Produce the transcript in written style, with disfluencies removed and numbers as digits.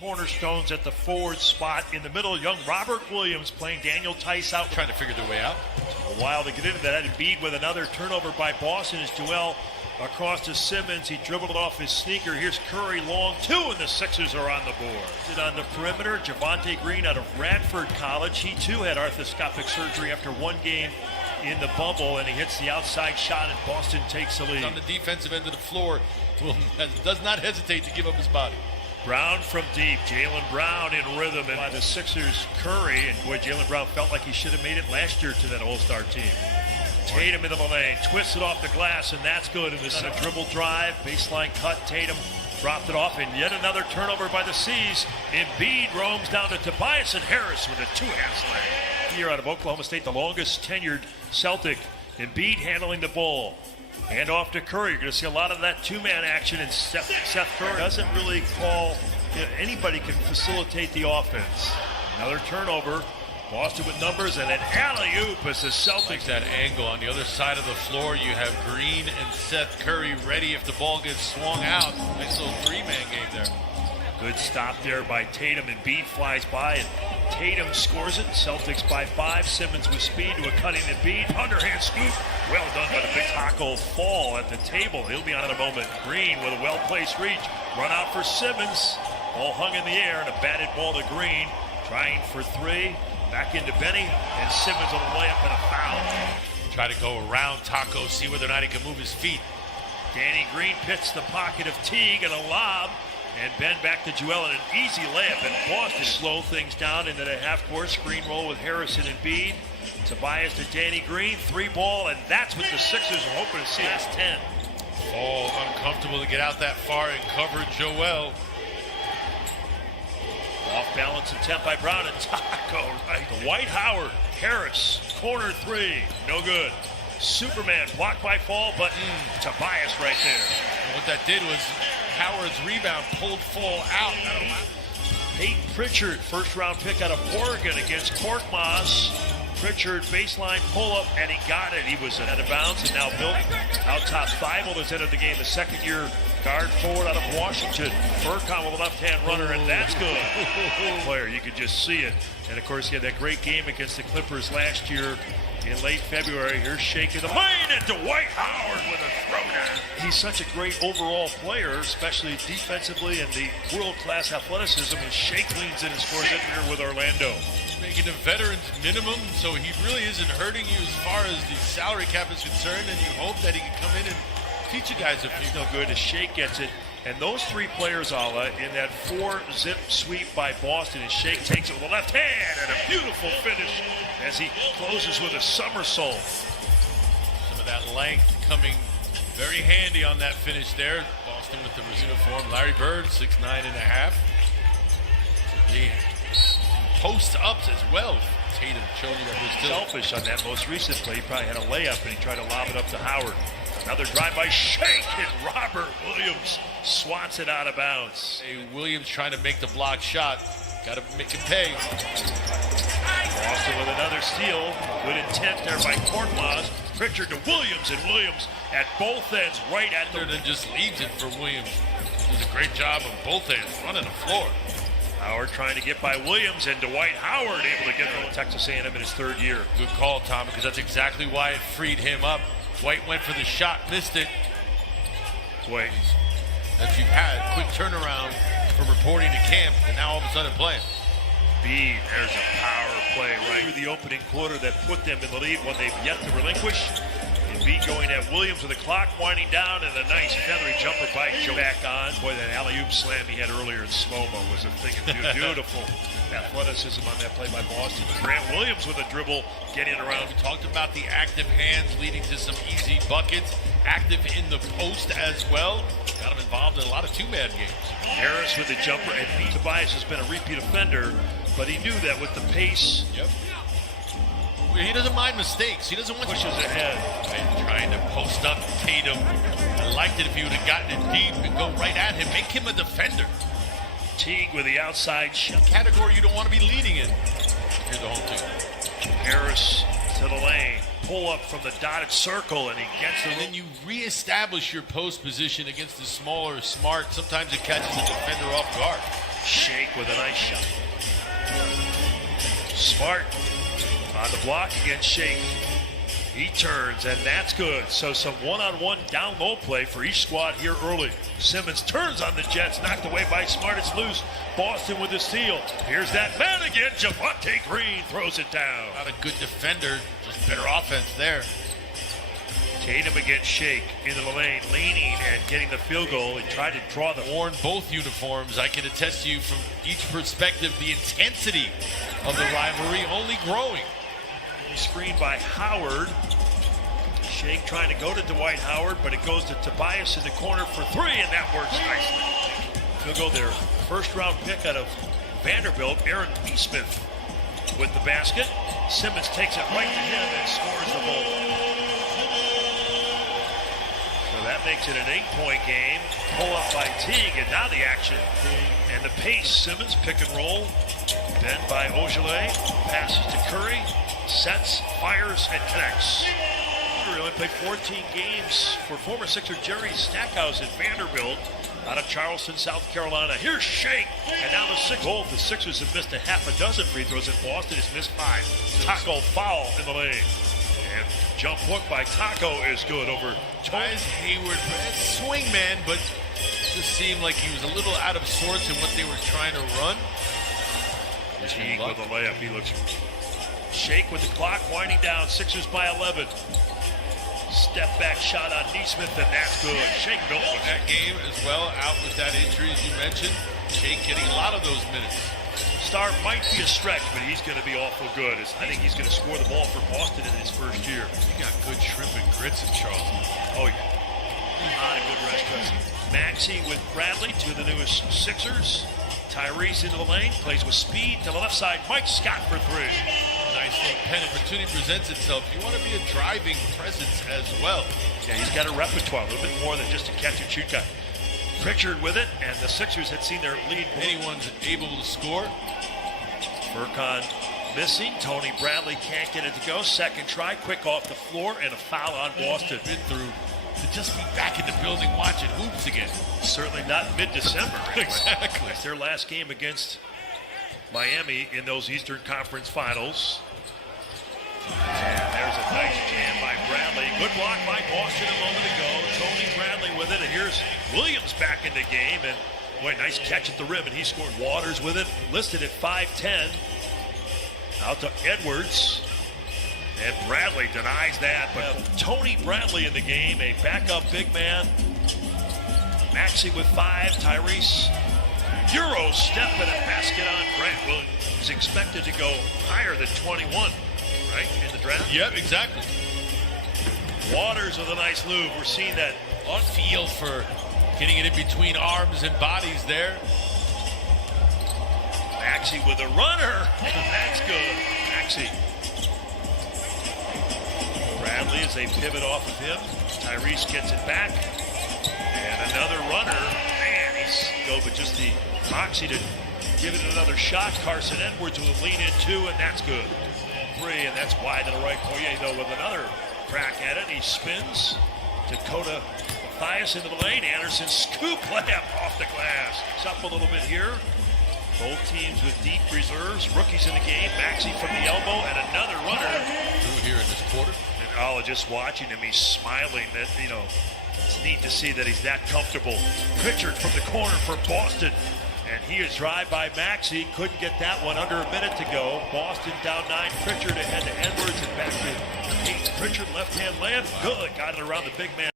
Cornerstones at the forward spot in the middle. Young Robert Williams playing Daniel Tice out. Trying to figure their way out. A while to get into that. Embiid with another turnover by Boston. As Joel across to Simmons. He dribbled it off his sneaker. Here's Curry, long two, and the Sixers are on the board. On the perimeter, Javonte Green out of Radford College. He too had arthroscopic surgery after one game in the bubble, and he hits the outside shot, and Boston takes the lead. On the defensive end of the floor, does not hesitate to give up his body. Brown from deep. Jaylen Brown in rhythm, and by the Sixers, Curry. And boy, Jaylen Brown felt like he should have made it last year to that All-Star team. Tatum into the lane, twists it off the glass, and that's good. And this is a dribble drive, baseline cut. Tatum dropped it off, and yet another turnover by the C's. Embiid roams down to Tobias and Harris with a two-hand slam. Here out of Oklahoma State, the longest tenured Celtic. Embiid handling the ball. Hand off to Curry. You're going to see a lot of that two-man action, and Seth Curry doesn't really call. Anybody can facilitate the offense. Another turnover. Boston with numbers, and an alley-oop as the Celtics. Like that angle on the other side of the floor. You have Green and Seth Curry ready if the ball gets swung out. Nice little three-man game there. Good stop there by Tatum, and Embiid flies by, and Tatum scores it. Celtics by 5. Simmons with speed to a cutting Embiid. Underhand scoop. Well done by the big taco fall at the table. He'll be on in a moment. Green with a well-placed reach. Run out for Simmons. Ball hung in the air, and a batted ball to Green. Trying for three. Back into Benny, and Simmons on the layup and a foul. Try to go around Taco, see whether or not he can move his feet. Danny Green pits the pocket of Teague and a lob. And Ben back to Joel and an easy layup, and Boston slow things down into the half-court screen roll with Harrison and Embiid. Tobias to Danny Green, 3-ball, and that's what the Sixers are hoping to see last 10. Oh, uncomfortable to get out that far and cover Joel. Off balance attempt by Brown, and Taco right. Dwight Howard, Harris, corner three, no good. Superman blocked by Fall, but Tobias right there. And what that did was Howard's rebound pulled Fall out. Peyton Pritchard, first-round pick out of Oregon against Korkmaz. Pritchard baseline pull-up, and he got it. He was out of bounds, and now Bill out top. Thibault has entered the game, the second-year guard forward out of Washington. Furkan with a left-hand runner, and that's good. Player, you could just see it. And, of course, he had that great game against the Clippers last year in late February. Here's shaking the lane, and Dwight Howard with a throwdown. He's such a great overall player, especially defensively, and the world-class athleticism. And Shake leans in and scores it here with Orlando. Making a veteran's minimum, so he really isn't hurting you as far as the salary cap is concerned, and you hope that he can come in and teach you guys a few. It's no good as Shake gets it. And those three players, Ala, in that 4-zip sweep by Boston, and Shake takes it with the left hand, and a beautiful finish as he closes with a somersault. Some of that length coming very handy on that finish there. Boston with the uniform. Larry Bird, 6'9.5". The post-ups as well. Tatum showing you that was still selfish on that most recent play. He probably had a layup, and he tried to lob it up to Howard. Another drive by Shake, and Robert Williams swats it out of bounds. Hey, Williams trying to make the block shot. Got to make it pay. Boston with another steal. Good intent there by Korkmaz. Pritchard to Williams, and Williams at both ends right at the... Then just leaves it for Williams. Does a great job on both ends, running the floor. Howard trying to get by Williams, and Dwight Howard able to get from Texas A&M in his third year. Good call, Tom, because that's exactly why it freed him up. Dwight went for the shot, missed it. Boy, that you've had quick turnaround from reporting to camp, and now all of a sudden playing. Embiid, there's a power play right through the opening quarter that put them in the lead when they've yet to relinquish. Embiid going at Williams with the clock winding down, and a nice feathery jumper by Joe back on. Boy, that alley-oop slam he had earlier in slow-mo was a thing of beautiful athleticism on that play by Boston. Grant Williams with a dribble getting around. We talked about the active hands leading to some easy buckets. Active in the post as well. Got him involved in a lot of two-man games. Harris with the jumper, and Tobias has been a repeat offender, but he knew that with the pace. Yep. He doesn't mind mistakes. He doesn't want pushes ahead. And trying to post up Tatum. I liked it if he would have gotten it deep and go right at him. Make him a defender. Teague with the outside shot. Category you don't want to be leading in. Here's the home team. Harris to the lane. Pull up from the dotted circle, and he gets the... And then you reestablish your post position against the smaller, smart. Sometimes it catches the defender off guard. Shake with a nice shot. Smart on the block against Shake. He turns, and that's good. So some one-on-one down-low play for each squad here early. Simmons turns on the Jets, knocked away by Smart. It's loose. Boston with the steal. Here's that man again. Javonte Green throws it down. Not a good defender, just better offense there. Tatum against Shake into the lane, leaning and getting the field goal. He tried to draw the Worn both uniforms. I can attest to you from each perspective, the intensity of the rivalry only growing. screen by Howard. Shake trying to go to Dwight Howard, but it goes to Tobias in the corner for three, and that works nicely. Field goal there. First round pick out of Vanderbilt, Aaron Neesmith with the basket. Simmons takes it right to him and scores the goal. So that makes it an 8-point game. Pull up by Teague, and now the action. And the pace, Simmons pick and roll. Bent by Ogilvy, passes to Curry, sets, fires, and connects. Curry only played 14 games for former Sixer Jerry Stackhouse at Vanderbilt out of Charleston, South Carolina. Here's Shake, and now the sixth goal. The Sixers have missed a half a dozen free throws, and Boston has missed 5. Taco foul in the lane. And jump hook by Taco is good over Tyus Hayward, swing man, but just seemed like he was a little out of sorts in what they were trying to run. Teague with a layup. He looks. Shake with the clock winding down. Sixers by 11. Step back shot on Neesmith, and that's good. Shake built with that game as well, out with that injury as you mentioned. Shake getting a lot of those minutes. Star might be a stretch, but he's going to be awful good. I think he's going to score the ball for Boston in his first year. He got good shrimp and grits in Charleston. Oh, yeah. Not a good rest dressing. Maxey with Bradley, two of the newest Sixers. Tyrese into the lane, plays with speed to the left side. Mike Scott for three. Nice little pen opportunity presents itself. You want to be a driving presence as well. Yeah, he's got a repertoire, a little bit more than just a catch and shoot guy. Pritchard with it, and the Sixers had seen their lead. Anyone's able to score. Furkan missing. Tony Bradley can't get it to go. Second try, quick off the floor, and a foul on Boston. Been through to just be back in the building watching hoops again. Certainly not mid-December. Anyway. Exactly. It's their last game against Miami in those Eastern Conference Finals. And there's a nice jam by Bradley. Good block by Boston a moment ago. Tony Bradley with it, and here's Williams back in the game. And boy, nice catch at the rim, and he scored. Waters with it, listed at 5'10". Out to Edwards. And Bradley denies that, but Tony Bradley in the game, a backup big man. Maxey with 5, Tyrese. Euro step and a basket on Grant Williams. He's expected to go higher than 21, right, in the draft? Yep, exactly. Waters with a nice move. We're seeing that on field for getting it in between arms and bodies there. Maxey with a runner. That's good. Maxey. Bradley as they pivot off of him. Tyrese gets it back. And another runner. Man, he's go, but just the moxie to give it another shot. Carson Edwards with a lean in 2, and that's good. 3, and that's wide to the right. Poirier, though, with another crack at it. He spins. Dakota Mathias into the lane. Anderson scoop layup off the glass. It's up a little bit here. Both teams with deep reserves. Rookies in the game. Maxey from the elbow, and another runner. Through here in this quarter. And just watching him, he's smiling. That, you know, it's neat to see that he's that comfortable. Pritchard from the corner for Boston. And he is drive by Maxey. Couldn't get that one under a minute to go. Boston down 9. Pritchard ahead to Edwards and back to 8. Pritchard left-hand layup. Good. Got it around the big man.